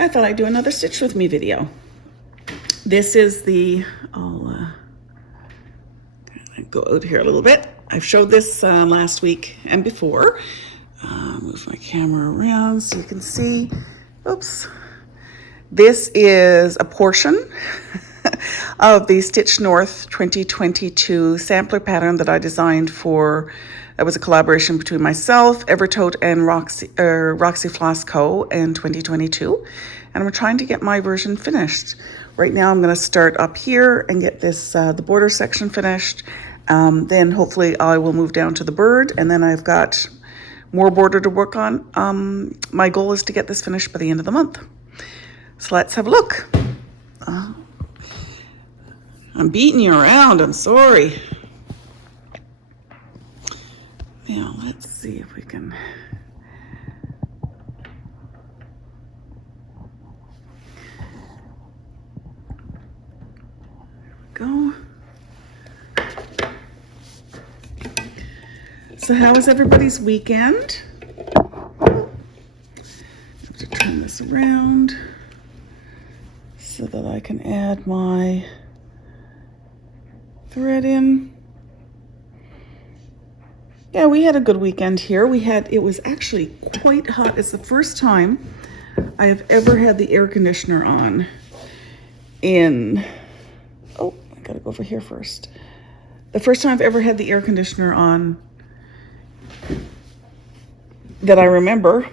I thought I'd do another Stitch With Me video. This is the, I'll go out here a little bit. I've showed this last week and before. Move my camera around so you can see. Oops. This is a portion of the StitchNorth 2022 sampler pattern that I designed for. It was a collaboration between myself, Evertote, and Roxy Floss Co. in 2022. And I'm trying to get my version finished. Right now I'm going to start up here and get this the border section finished. Then hopefully I will move down to the bird, and then I've got more border to work on. My goal is to get this finished by the end of the month. So let's have a look. I'm beating you around, I'm sorry. Now let's see if we can. There we go. So how was everybody's weekend? I have to turn this around so that I can add my thread in. Yeah, we had a good weekend here. It was actually quite hot. It's the first time I have ever had the air conditioner on oh, I gotta go over here first. The first time I've ever had the air conditioner on that I remember.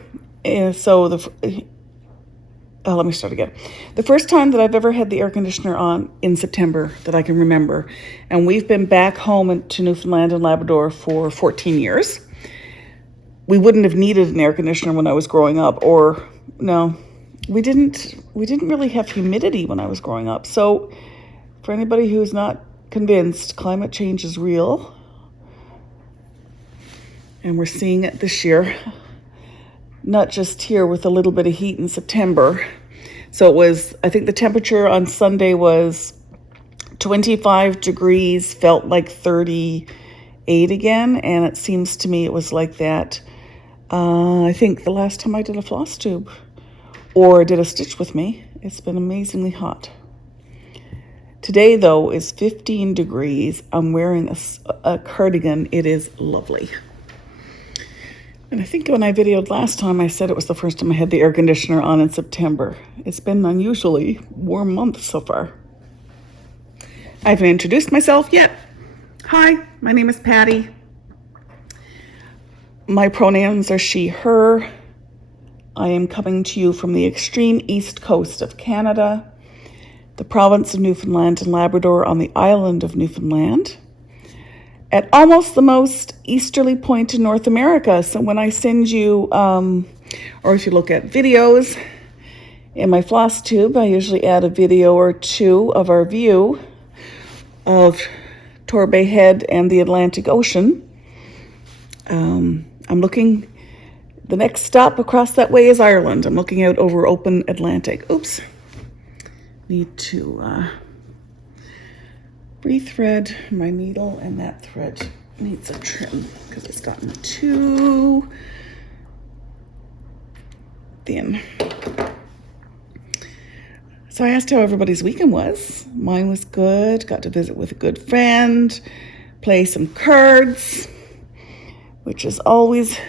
Let me start again. The first time that I've ever had the air conditioner on in September that I can remember. And we've been back home to Newfoundland and Labrador for 14 years. We wouldn't have needed an air conditioner when I was growing up, or no, we didn't really have humidity when I was growing up. So for anybody who's not convinced, climate change is real. And we're seeing it this year. Not just here with a little bit of heat in September. So it was, I think the temperature on Sunday was 25 degrees, felt like 38 again. And it seems to me it was like that, I think the last time I did a floss tube or did a Stitch With Me. It's been amazingly hot. Today though is 15 degrees. I'm wearing a cardigan. It is lovely. And I think when I videoed last time, I said it was the first time I had the air conditioner on in September. It's been an unusually warm month so far. I haven't introduced myself yet. Hi, my name is Patty. My pronouns are she, her. I am coming to you from the extreme east coast of Canada, the province of Newfoundland and Labrador on the island of Newfoundland, at almost the most easterly point in North America. So when I send you, or if you look at videos in my floss tube, I usually add a video or two of our view of Torbay Head and the Atlantic Ocean. I'm looking, the next stop across that way is Ireland. I'm looking out over open Atlantic. Oops, need to rethread my needle, and that thread needs a trim because it's gotten too thin. So I asked how everybody's weekend was. Mine was good. Got to visit with a good friend, play some cards, which is always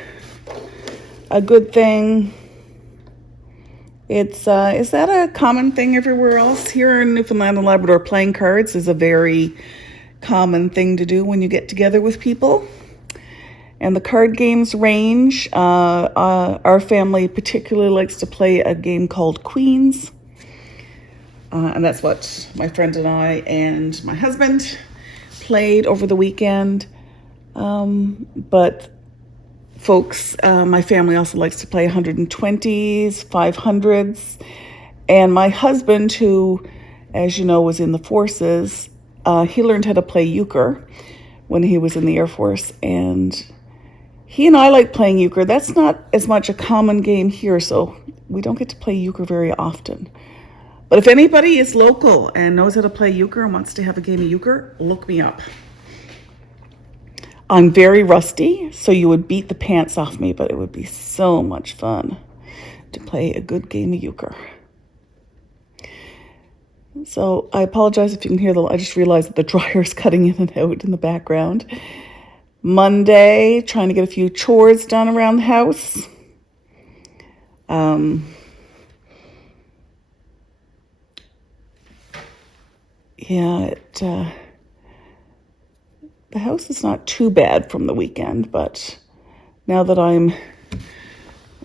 a good thing. Is that a common thing everywhere else? Here in Newfoundland and Labrador, playing cards is a very common thing to do when you get together with people. And the card games range. Our family particularly likes to play a game called Queens. And that's what my friend and I and my husband played over the weekend. But folks, my family also likes to play 120s, 500s. And my husband, who, as you know, was in the forces, he learned how to play euchre when he was in the Air Force. And he and I like playing euchre. That's not as much a common game here, so we don't get to play euchre very often. But if anybody is local and knows how to play euchre and wants to have a game of euchre, look me up. I'm very rusty, so you would beat the pants off me, but it would be so much fun to play a good game of euchre. So I apologize if you can hear I just realized that the dryer is cutting in and out in the background. Monday, trying to get a few chores done around the house. The house is not too bad from the weekend, but now that I'm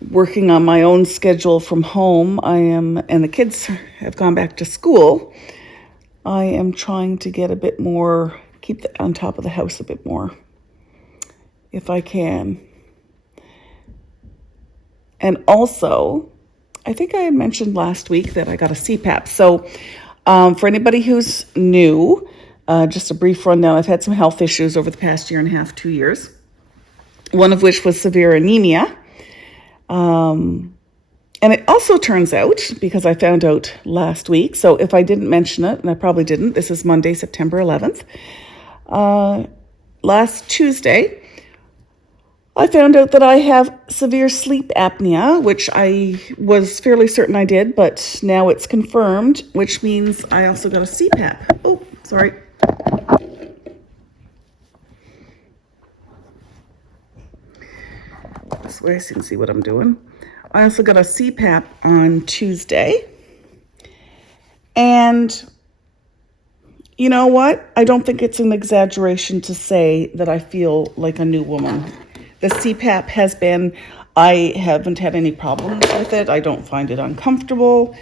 working on my own schedule from home, and the kids have gone back to school, I am trying to get a bit more, keep on top of the house a bit more, if I can. And also, I think I had mentioned last week that I got a CPAP. So for anybody who's new, just a brief rundown. I've had some health issues over the past 1.5, 2 years, one of which was severe anemia. And it also turns out, because I found out last week, so if I didn't mention it, and I probably didn't, this is Monday, September 11th. Last Tuesday, I found out that I have severe sleep apnea, which I was fairly certain I did, but now it's confirmed, which means I also got a CPAP. Oh, sorry. This way so you can see what I'm doing. I also got a CPAP on Tuesday. And you know what? I don't think it's an exaggeration to say that I feel like a new woman. The CPAP has been, I haven't had any problems with it. I don't find it uncomfortable.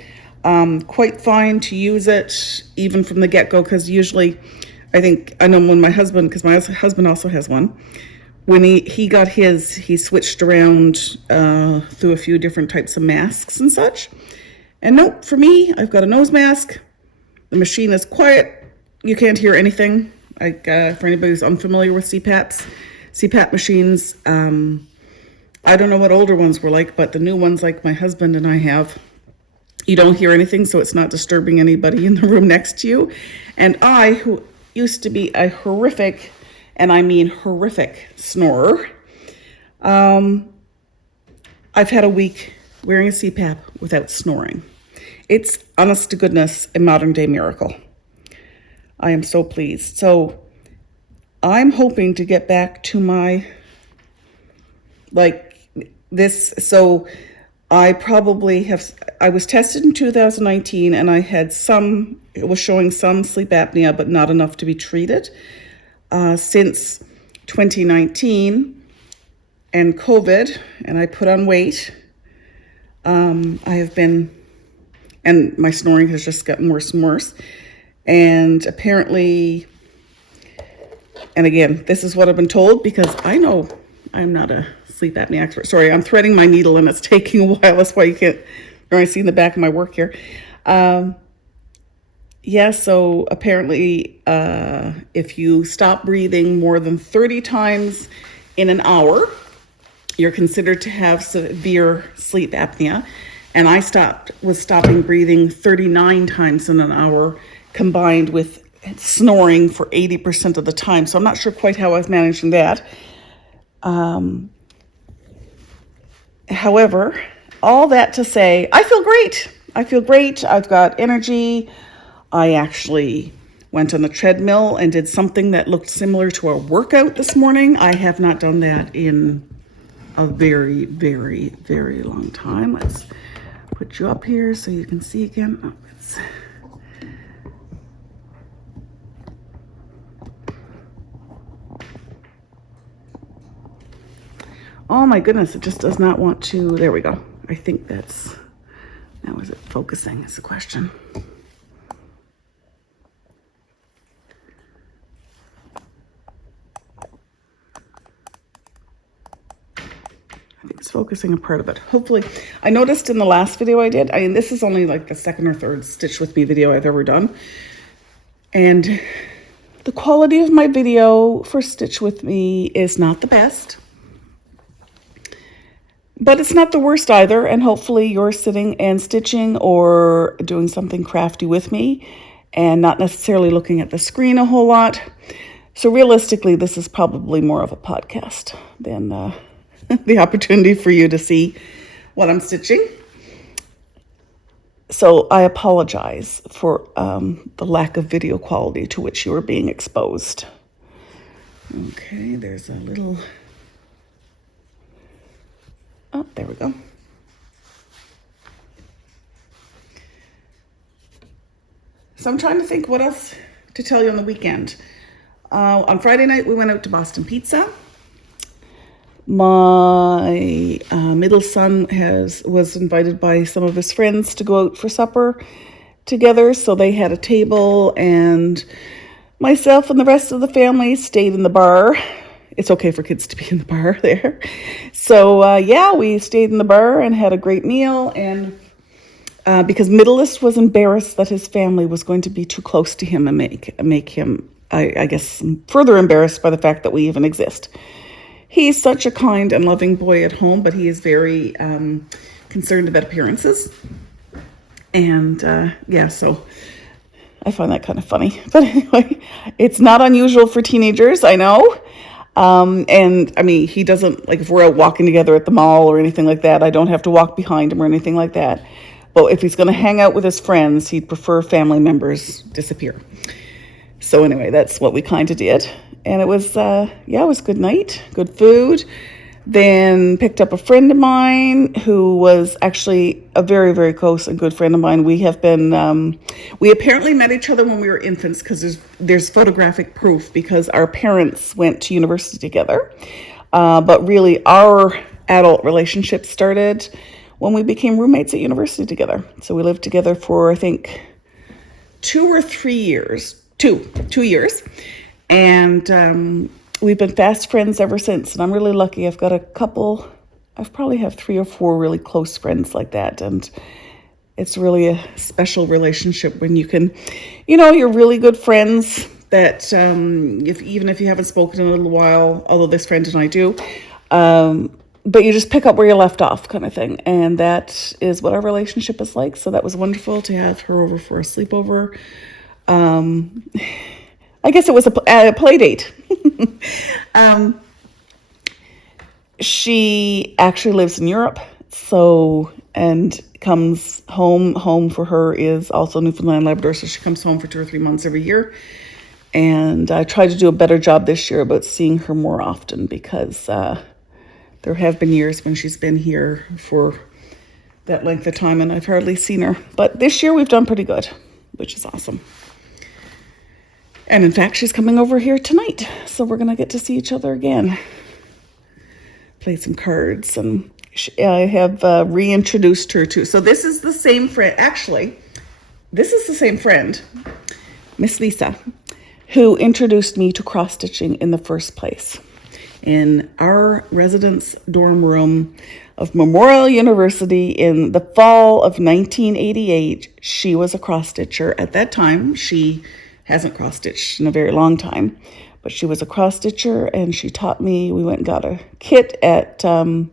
Quite fine to use it, even from the get-go, because usually, I know when my husband, because my husband also has one, when he got his, he switched around through a few different types of masks and such. And nope, for me, I've got a nose mask. The machine is quiet. You can't hear anything. For anybody who's unfamiliar with CPAP machines, I don't know what older ones were like, but the new ones like my husband and I have, you don't hear anything, so it's not disturbing anybody in the room next to you. And I, who used to be a horrific, and I mean horrific, snorer, I've had a week wearing a CPAP without snoring. It's, honest to goodness, a modern day miracle. I am so pleased. So I'm hoping to get back to my, so I probably have, I was tested in 2019 and I had it was showing some sleep apnea, but not enough to be treated. Since 2019 and COVID, and I put on weight, I have been, and my snoring has just gotten worse and worse. And apparently, and again, this is what I've been told because I know I'm not a sleep apnea expert. Sorry, I'm threading my needle and it's taking a while. That's why you can't really see in the back of my work here. So apparently, if you stop breathing more than 30 times in an hour, you're considered to have severe sleep apnea. And I was stopping breathing 39 times in an hour, combined with snoring for 80% of the time. So I'm not sure quite how I was managing that. However, all that to say, I feel great. I've got energy. I actually went on the treadmill and did something that looked similar to a workout this morning. I have not done that in a very, very, very long time. Let's put you up here so you can see again. Oh my goodness, it just does not want to. There we go. I think that's, now is it focusing is the question. I think it's focusing a part of it. Hopefully, I noticed in the last video I did, this is only like the second or third Stitch With Me video I've ever done. And the quality of my video for Stitch With Me is not the best. But it's not the worst either, and hopefully you're sitting and stitching or doing something crafty with me and not necessarily looking at the screen a whole lot. So realistically, this is probably more of a podcast than the opportunity for you to see what I'm stitching. So I apologize for the lack of video quality to which you are being exposed. Okay, there's a little... Oh, there we go. So I'm trying to think what else to tell you on the weekend. On Friday night, we went out to Boston Pizza. My middle son was invited by some of his friends to go out for supper together. So they had a table, and myself and the rest of the family stayed in the bar. It's okay for kids to be in the bar there. So yeah, we stayed in the bar and had a great meal. And because Middleist was embarrassed that his family was going to be too close to him and make him, I guess, further embarrassed by the fact that we even exist. He's such a kind and loving boy at home, but he is very concerned about appearances. And yeah, so I find that kind of funny. But anyway, it's not unusual for teenagers, I know. And I mean, he doesn't, like, if we're out walking together at the mall or anything like that, I don't have to walk behind him or anything like that. But if he's going to hang out with his friends, he'd prefer family members disappear. So anyway, that's what we kind of did. And it was, yeah, it was a good night, good food. Then picked up a friend of mine who was actually a very, very close and good friend of mine. We have been, we apparently met each other when we were infants, because there's photographic proof, because our parents went to university together. But really our adult relationship started when we became roommates at university together. So we lived together for, I think, 2 or 3 years, two years. And we've been fast friends ever since. And I'm really lucky. I've got a couple, I probably have 3 or 4 really close friends like that. And it's really a special relationship when you can, you know, you're really good friends that even if you haven't spoken in a little while, although this friend and I do, but you just pick up where you left off, kind of thing. And that is what our relationship is like. So that was wonderful to have her over for a sleepover. I guess it was a play date. She actually lives in Europe, so, and comes home. Home for her is also Newfoundland, Labrador, so she comes home for 2 or 3 months every year. And I tried to do a better job this year about seeing her more often, because there have been years when she's been here for that length of time and I've hardly seen her. But this year we've done pretty good, which is awesome. And in fact, she's coming over here tonight, so we're going to get to see each other again. Play some cards, and I have reintroduced her to. So this is the same friend, actually, this is the same friend, Miss Lisa, who introduced me to cross-stitching in the first place. In our residence dorm room of Memorial University in the fall of 1988, she was a cross-stitcher. At that time, she hasn't cross-stitched in a very long time, but she was a cross-stitcher, and she taught me. We went and got a kit at, where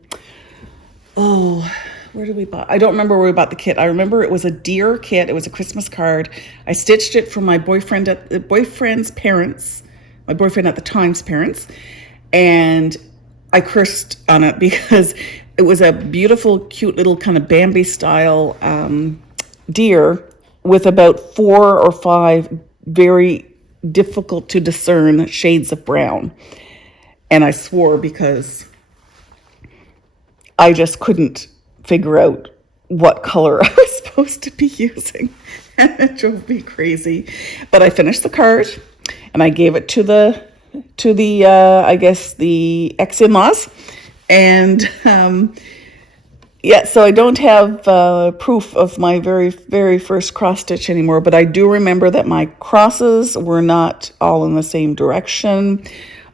did we buy? I don't remember where we bought the kit. I remember it was a deer kit. It was a Christmas card. I stitched it for my boyfriend at the boyfriend's parents, my boyfriend at the time's parents, and I cursed on it because it was a beautiful, cute little kind of Bambi style deer with about 4 or 5 very difficult to discern shades of brown. And I swore, because I just couldn't figure out what color I was supposed to be using. And it drove me crazy. But I finished the card and I gave it to the I guess the ex-in-laws. And yeah, so I don't have proof of my very, very first cross stitch anymore, but I do remember that my crosses were not all in the same direction.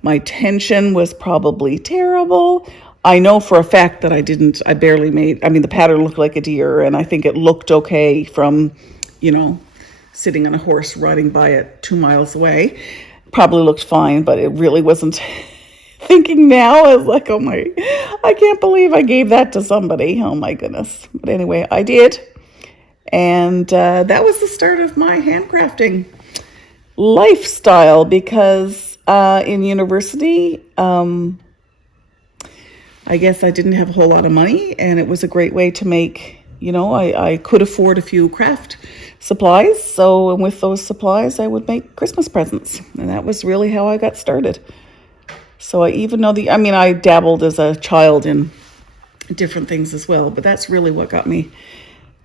My tension was probably terrible. I know for a fact that I barely made, I mean, the pattern looked like a deer, and I think it looked okay from, you know, sitting on a horse riding by it 2 miles away. Probably looked fine, but it really wasn't. Thinking now, I was like, oh my, I can't believe I gave that to somebody. Oh my goodness. But anyway, I did. And that was the start of my handcrafting lifestyle, because in university, I guess I didn't have a whole lot of money, and it was a great way to make I could afford a few craft supplies. So, and with those supplies, I would make Christmas presents. And that was really how I got started. So I even know I dabbled as a child in different things as well, but that's really what got me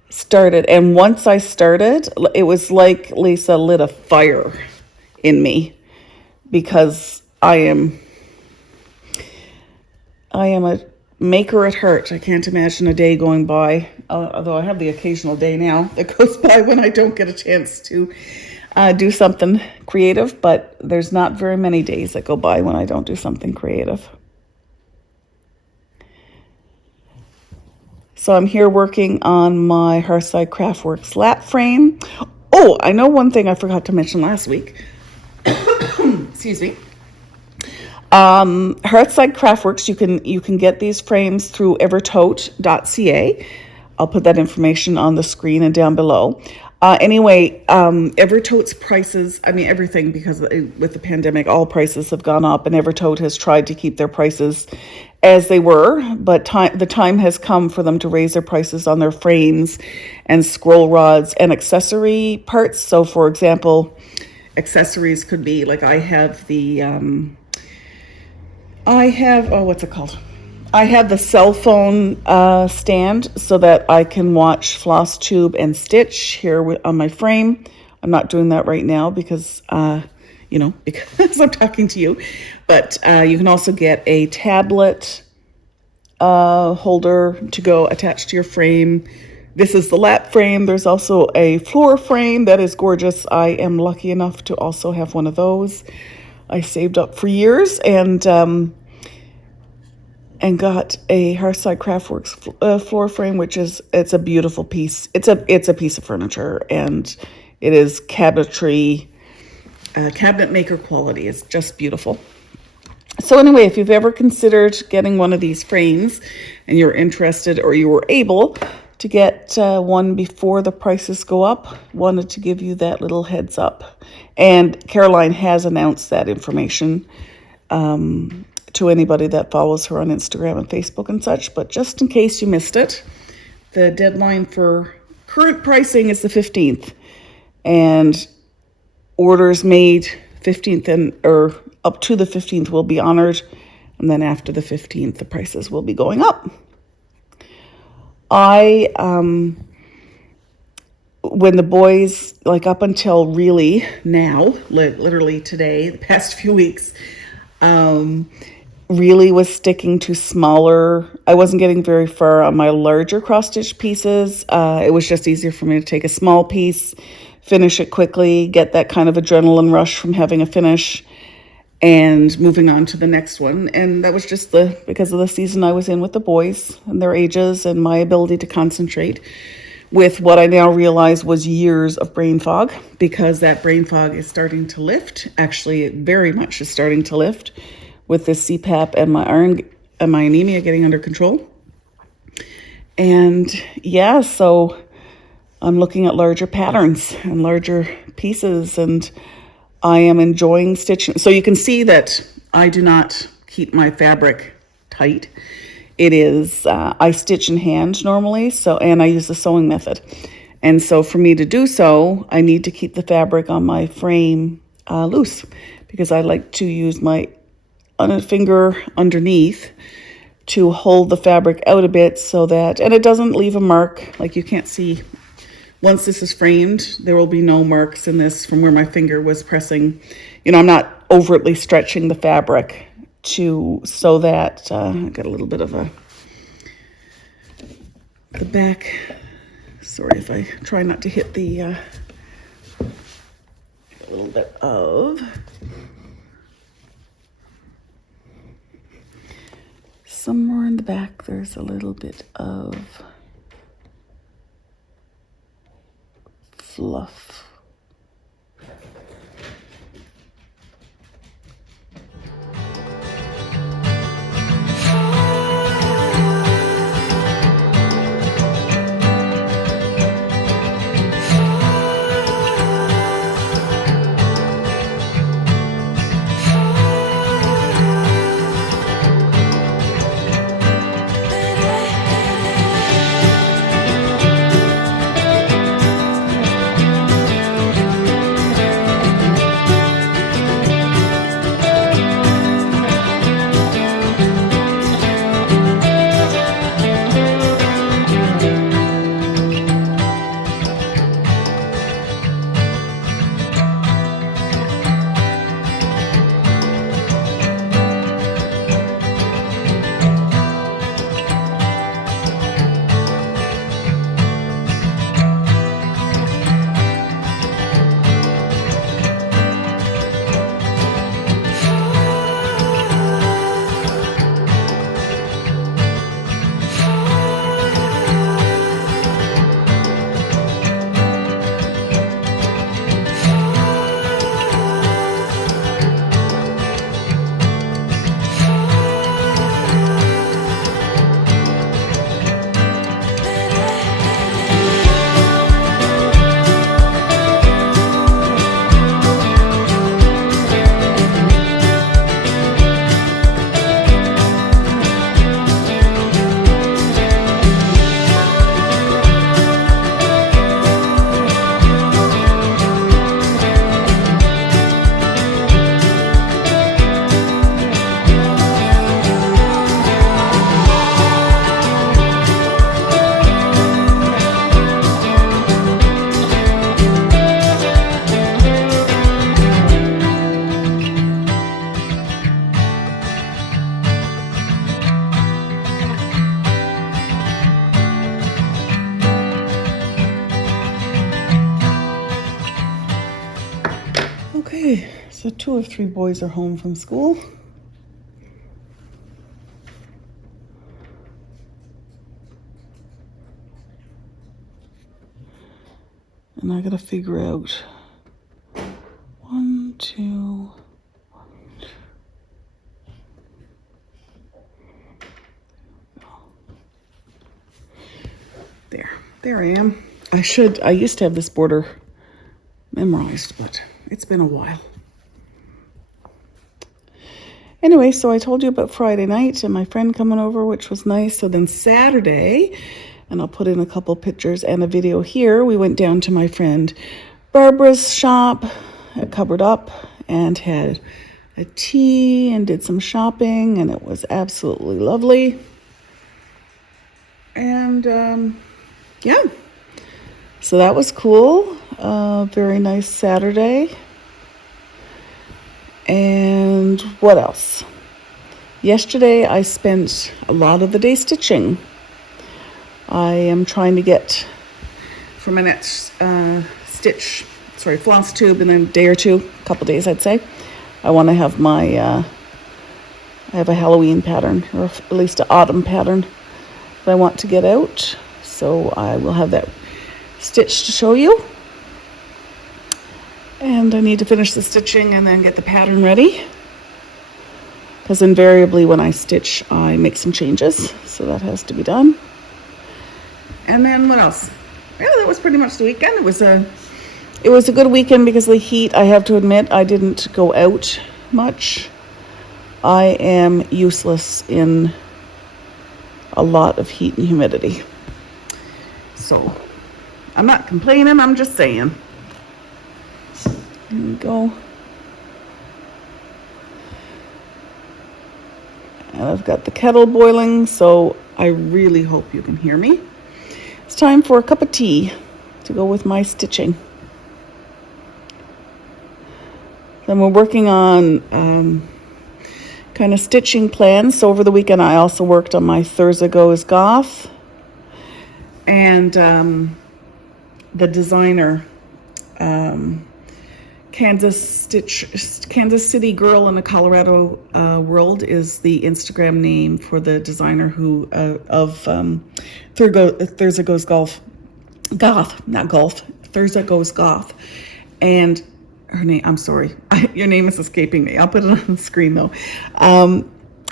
started. And once I started, it was like Lisa lit a fire in me, because I am a maker at heart. I can't imagine a day going by, although I have the occasional day now that goes by when I don't get a chance to do something creative, but there's not very many days that go by when I don't do something creative. So I'm here working on my Hearthside Craftworks lap frame. Oh, I know one thing I forgot to mention last week. Excuse me. Hearthside Craftworks, you can get these frames through evertote.ca. I'll put that information on the screen and down below. Evertote's prices, everything, because with the pandemic, all prices have gone up, and Evertote has tried to keep their prices as they were, but the time has come for them to raise their prices on their frames and scroll rods and accessory parts. So, for example, accessories could be like I have what's it called? I have the cell phone stand so that I can watch Floss Tube and Stitch here on my frame. I'm not doing that right now because because I'm talking to you. But you can also get a tablet holder to go attached to your frame. This is the lap frame. There's also a floor frame that is gorgeous. I am lucky enough to also have one of those. I saved up for years and got a Hearthside Craftworks floor frame, it's a beautiful piece. It's a piece of furniture, and it is cabinetry, cabinet maker quality. It's just beautiful. So anyway, if you've ever considered getting one of these frames and you're interested, or you were able to get one before the prices go up, wanted to give you that little heads up. And Caroline has announced that information to anybody that follows her on Instagram and Facebook and such, but just in case you missed it, the deadline for current pricing is the 15th, and orders made 15th or up to the 15th will be honored, and then after the 15th, the prices will be going up. When the boys, up until really now, literally today, the past few weeks, really was sticking to smaller. I wasn't getting very far on my larger cross-stitch pieces. It was just easier for me to take a small piece, finish it quickly, get that kind of adrenaline rush from having a finish, and moving on to the next one. And that was just because of the season I was in with the boys and their ages and my ability to concentrate with what I now realize was years of brain fog, because that brain fog is starting to lift. Actually, it very much is starting to lift with the CPAP and my iron and my anemia getting under control. And yeah, so I'm looking at larger patterns and larger pieces, and I am enjoying stitching. So you can see that I do not keep my fabric tight. It is, I stitch in hand normally, and I use the sewing method. And so for me to do so, I need to keep the fabric on my frame loose, because I like to use my finger underneath to hold the fabric out a bit so that, and it doesn't leave a mark. Like you can't see, once this is framed, there will be no marks in this from where my finger was pressing. I'm not overtly stretching the fabric so that, I got a little bit of the back. Sorry if I try not to hit a little bit of, somewhere in the back, there's a little bit of fluff. Okay, so 2 of 3 boys are home from school. And I gotta figure out 1, 2. There I am. I used to have this border memorized, but it's been a while. Anyway, so I told you about Friday night and my friend coming over, which was nice. So then Saturday, and I'll put in a couple pictures and a video here, we went down to my friend Barbara's shop at Covered Up and had a tea and did some shopping, and it was absolutely lovely. And yeah, so that was cool. Very nice Saturday. And what else? Yesterday I spent a lot of the day stitching. I am trying to get for my next floss tube in a day or two, a couple days I'd say. I want to have my, I have a Halloween pattern, or at least an autumn pattern that I want to get out. So I will have that stitched to show you. And I need to finish the stitching and then get the pattern ready. Because invariably when I stitch, I make some changes. So that has to be done. And then what else? Yeah, that was pretty much the weekend. It was a good weekend because of the heat. I have to admit, I didn't go out much. I am useless in a lot of heat and humidity. So I'm not complaining, I'm just saying. There we go. And I've got the kettle boiling, so I really hope you can hear me. It's time for a cup of tea to go with my stitching. Then we're working on kind of stitching plans. So over the weekend I also worked on my Thursday Goes Goth. And the designer, Kansas City Girl in the Colorado World is the Instagram name for the designer who of Thursday Goes Thursday Goes Goth, and her name. I'm sorry, your name is escaping me. I'll put it on the screen though.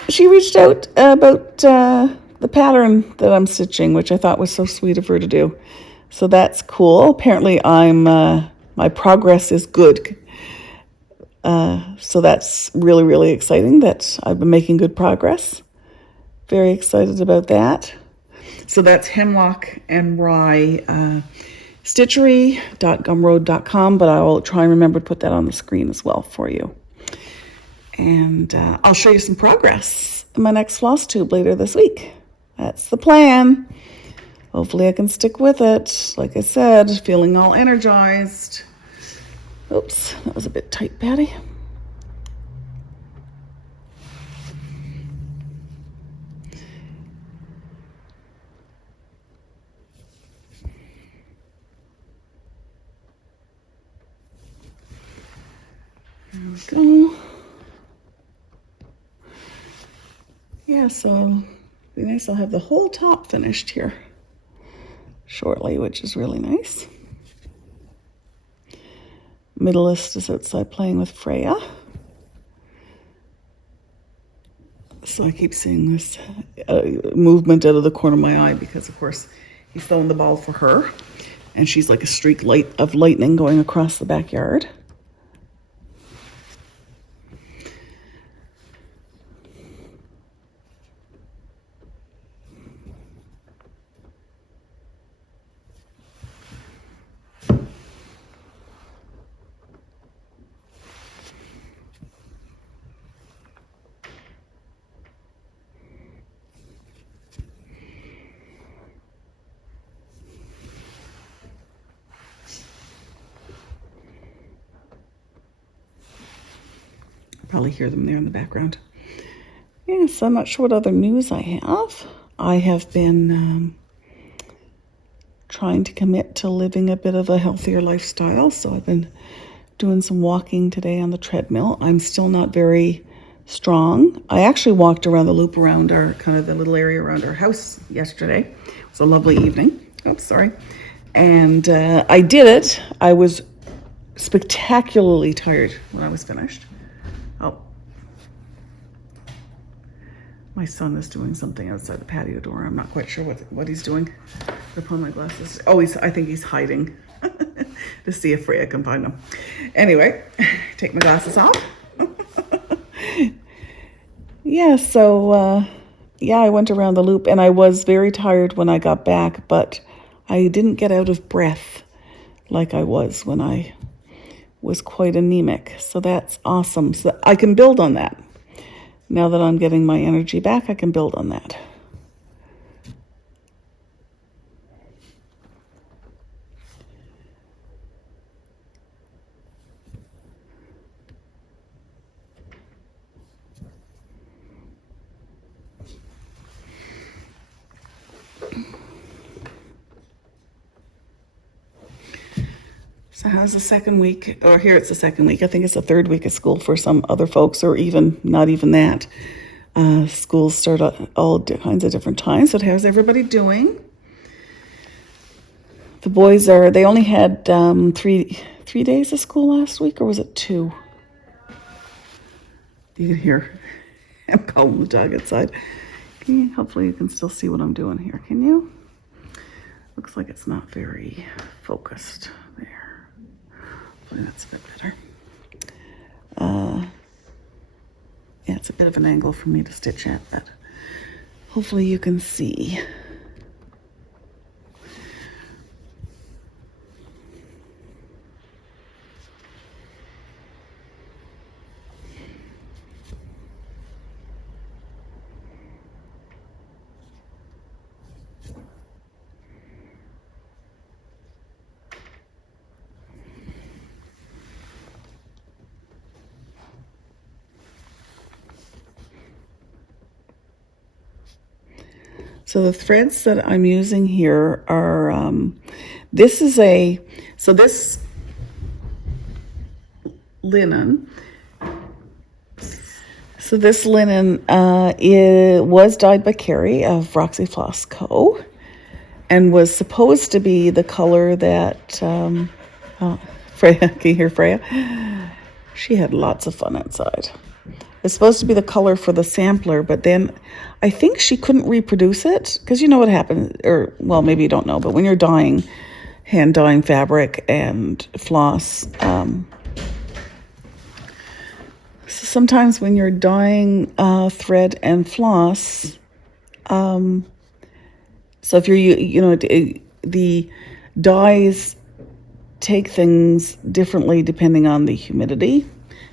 She reached out about the pattern that I'm stitching, which I thought was so sweet of her to do. So that's cool. Apparently, my progress is good. So that's really, really exciting that I've been making good progress. Very excited about that. So that's Hemlock and Rye stitchery.gumroad.com, but I will try and remember to put that on the screen as well for you. And I'll show you some progress in my next floss tube later this week. That's the plan. Hopefully I can stick with it. Like I said, feeling all energized. Oops, that was a bit tight, Patty. There we go. Yeah, so be nice. I'll have the whole top finished here shortly, which is really nice. Middleist is outside playing with Freya. So I keep seeing this movement out of the corner of my eye because, of course, he's throwing the ball for her. And she's like a streak of lightning going across the backyard. Probably hear them there in the background. Yes, I'm not sure what other news I have. I have been trying to commit to living a bit of a healthier lifestyle, so I've been doing some walking today on the treadmill. I'm still not very strong. I actually walked around the loop around our, kind of the little area around our house yesterday. It was a lovely evening. Oops, sorry. And I did it. I was spectacularly tired when I was finished. Oh, my son is doing something outside the patio door. I'm not quite sure what he's doing. I'll put on my glasses. Oh, I think he's hiding to see if Freya can find him. Anyway, take my glasses off. Yeah, so yeah, I went around the loop and I was very tired when I got back, but I didn't get out of breath like I was when I was quite anemic. So that's awesome. So I can build on that. Now that I'm getting my energy back, I can build on that. So how's the second week? Or here it's the second week. I think it's the third week of school for some other folks, or even not even that. Schools start at all kinds of different times. So how's everybody doing? The boys they only had 3 days of school last week, or was it 2? You can hear I'm calling the dog outside. Hopefully you can still see what I'm doing here. Can you? Looks like it's not very focused there. Hopefully that's a bit better. Yeah, it's a bit of an angle for me to stitch at, but hopefully you can see. So the threads that I'm using here are, this linen, was dyed by Carrie of Roxy Floss Co. and was supposed to be the color that, Freya, can you hear Freya? She had lots of fun outside. It's supposed to be the color for the sampler, but then I think she couldn't reproduce it, because you know what happens, or well, maybe you don't know, but when you're hand dyeing fabric and floss, so sometimes when you're dyeing thread and floss, so if you're, the dyes take things differently depending on the humidity,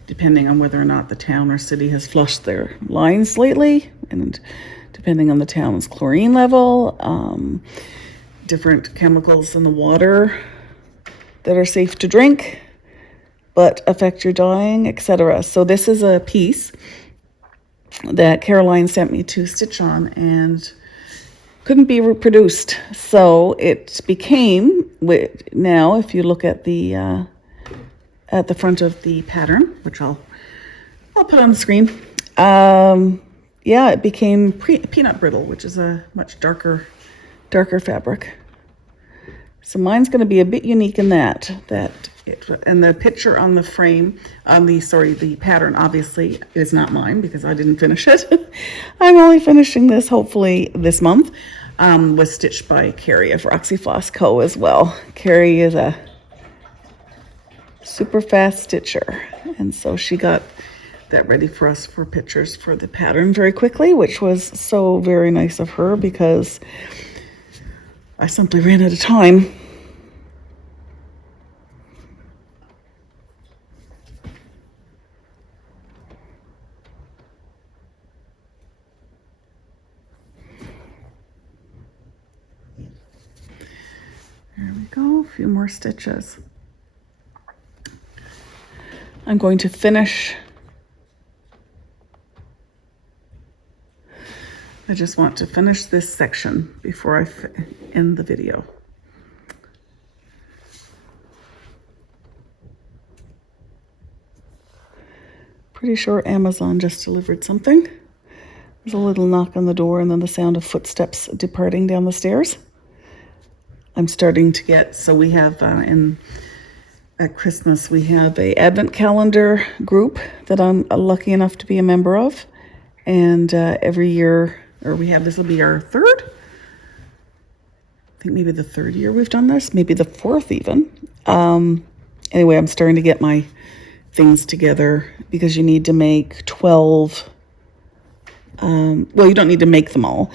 depending on whether or not the town or city has flushed their lines lately, and depending on the town's chlorine level, different chemicals in the water that are safe to drink but affect your dyeing, etc. So this is a piece that Caroline sent me to stitch on and couldn't be reproduced. So it became, now if you look at the front of the pattern, which I'll put on the screen. Yeah, it became peanut brittle, which is a much darker fabric. So mine's going to be a bit unique in that and the picture on the frame, the pattern obviously is not mine because I didn't finish it. I'm only finishing this hopefully this month. Was stitched by Carrie of Roxy Floss Co. as well. Carrie is a super fast stitcher, and so she got that ready for us for pictures for the pattern very quickly, which was so very nice of her because I simply ran out of time. There we go, a few more stitches. I'm going to finish. I just want to finish this section before I end the video. Pretty sure Amazon just delivered something. There's a little knock on the door and then the sound of footsteps departing down the stairs. I'm starting to get, so we have at Christmas, we have a Advent calendar group that I'm lucky enough to be a member of. And every year, or we have, this will be our third. I think maybe the third year we've done this, maybe the fourth even. Anyway, I'm starting to get my things together because you need to make 12. Well, you don't need to make them all.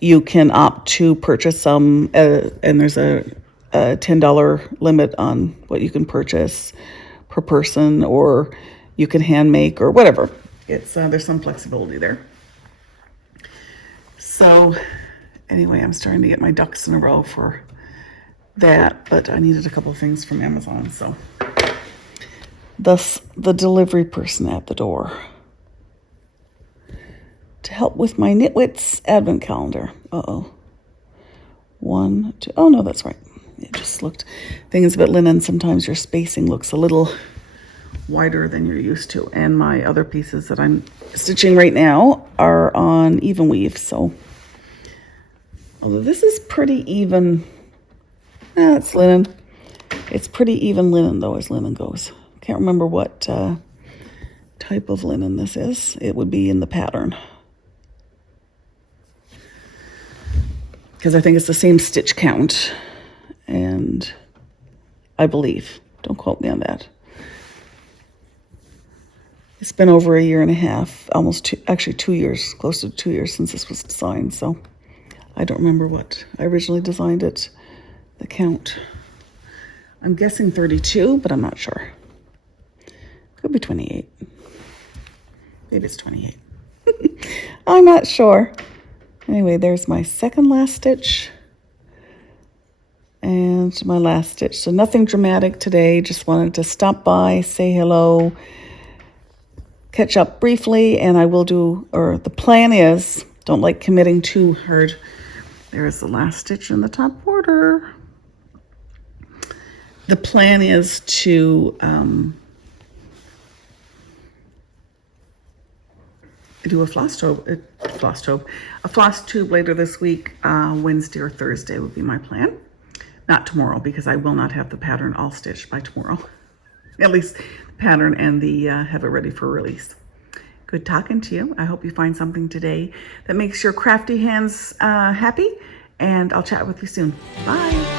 You can opt to purchase some, and there's a $10 limit on what you can purchase per person, or you can hand make or whatever. It's there's some flexibility there. So anyway, I'm starting to get my ducks in a row for that, but I needed a couple of things from Amazon, so thus the delivery person at the door to help with my Knitwits advent calendar. One, two, oh no, that's right. It just looked, thing is about linen, sometimes your spacing looks a little wider than you're used to. And my other pieces that I'm stitching right now are on even weave. So, although this is pretty even, it's linen. It's pretty even linen though, as linen goes. Can't remember what type of linen this is. It would be in the pattern, because I think it's the same stitch count, and I believe, don't quote me on that. It's been over a year and a half, almost two, actually 2 years, close to 2 years since this was designed, so I don't remember what I originally designed it, the count. I'm guessing 32, but I'm not sure. Could be 28. Maybe it's 28. I'm not sure. Anyway, there's my second last stitch and my last stitch. So nothing dramatic today. Just wanted to stop by, say hello, catch up briefly, and I will do, or the plan is, don't like committing too hard. There's the last stitch in the top border. The plan is to do a floss tube later this week. Wednesday or Thursday would be my plan. Not tomorrow, because I will not have the pattern all stitched by tomorrow. At least the pattern and the have it ready for release. Good talking to you. I hope you find something today that makes your crafty hands happy, and I'll chat with you soon. Bye.